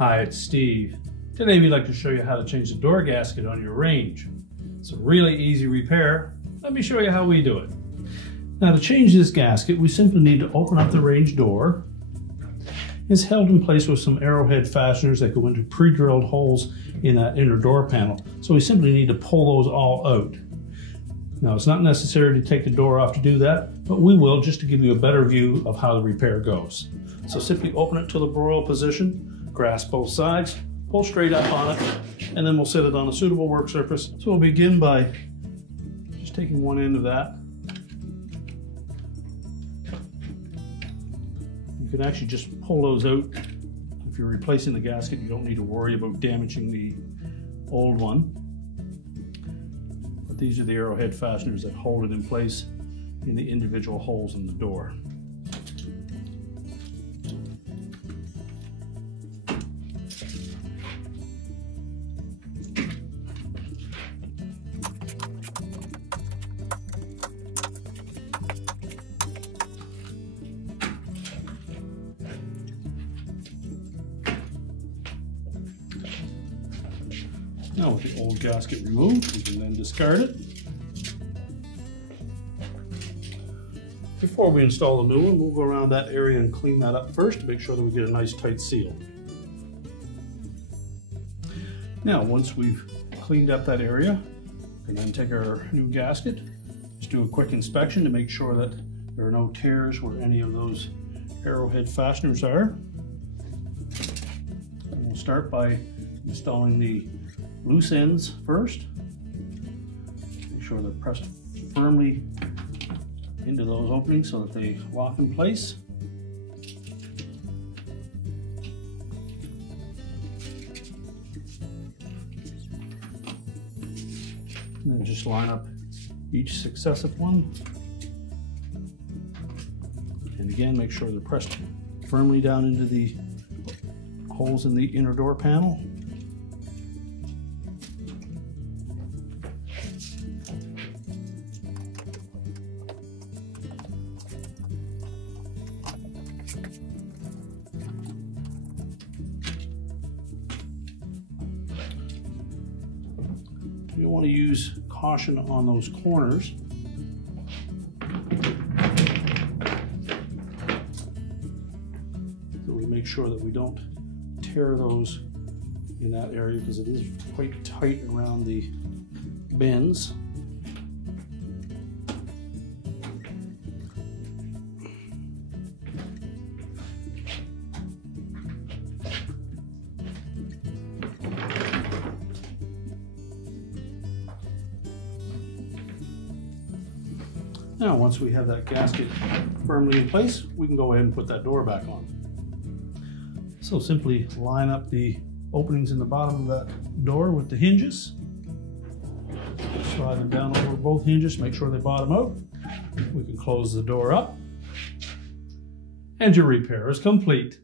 Hi, it's Steve. Today we'd like to show you how to change the door gasket on your range. It's a really easy repair. Let me show you how we do it. Now to change this gasket, we simply need to open up the range door. It's held in place with some arrowhead fasteners that go into pre-drilled holes in that inner door panel. So we simply need to pull those all out. Now it's not necessary to take the door off to do that, but we will just to give you a better view of how the repair goes. So simply open it to the broil position, grasp both sides, pull straight up on it, and then we'll set it on a suitable work surface. So we'll begin by just taking one end of that. You can actually just pull those out. If you're replacing the gasket, you don't need to worry about damaging the old one. But these are the arrowhead fasteners that hold it in place in the individual holes in the door. Now with the old gasket removed, we can then discard it. Before we install the new one, we'll go around that area and clean that up first to make sure that we get a nice tight seal. Now once we've cleaned up that area, we can then take our new gasket, just do a quick inspection to make sure that there are no tears where any of those arrowhead fasteners are. And we'll start by installing the loose ends first. Make sure they're pressed firmly into those openings so that they lock in place. And then just line up each successive one. And again, make sure they're pressed firmly down into the holes in the inner door panel. You want to use caution on those corners. So we make sure that we don't tear those in that area because it is quite tight around the bends. Now, once we have that gasket firmly in place, we can go ahead and put that door back on. So simply line up the openings in the bottom of that door with the hinges. Slide them down over both hinges, make sure they bottom out. We can close the door up, and your repair is complete.